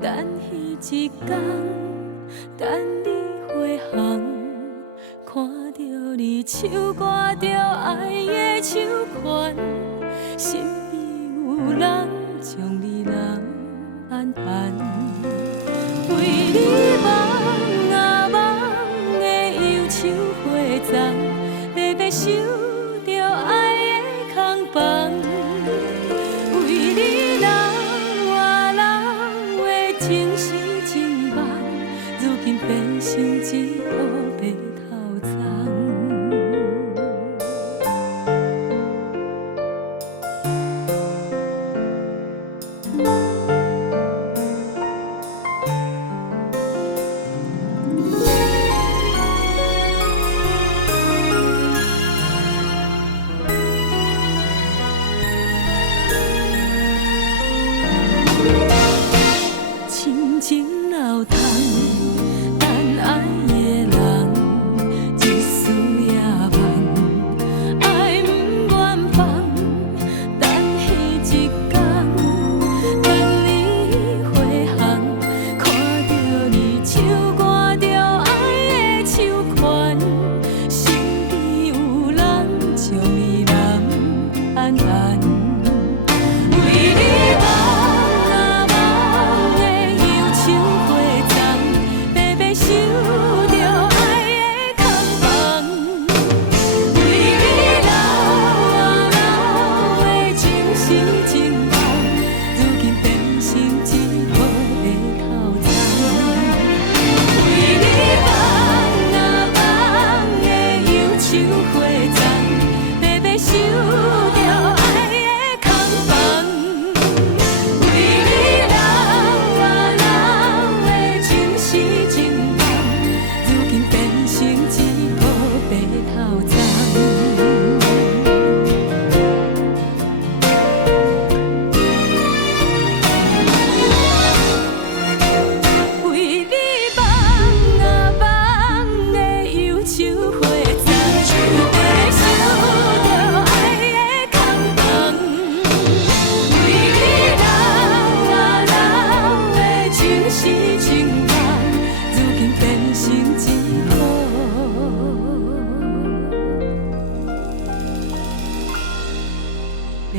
等彼一天，等你回航，看着你手握着爱的手权，身边有人将你人安安，为你梦啊梦的忧愁花丛，白白受着爱的空房，为你流啊流的情是情梦，如今变成一颗白头苍。亲情老汤，等爱的人，一丝也梦，爱不愿放，等彼一天，等你回航，看着你手握着爱的手权，身边有人将你人安安，为你梦啊梦的忧愁花丛，白白受着爱的空房，为你流啊流的情是情梦，如今变成一颗白头苍。为你梦啊梦的忧愁花丛，白白受着爱的空房，为你流啊流的情是情梦，如今变成一颗白头苍。为你梦啊梦的忧愁花丛，白白受着爱的空房，为你流啊流的情是情梦，如今变成一颗白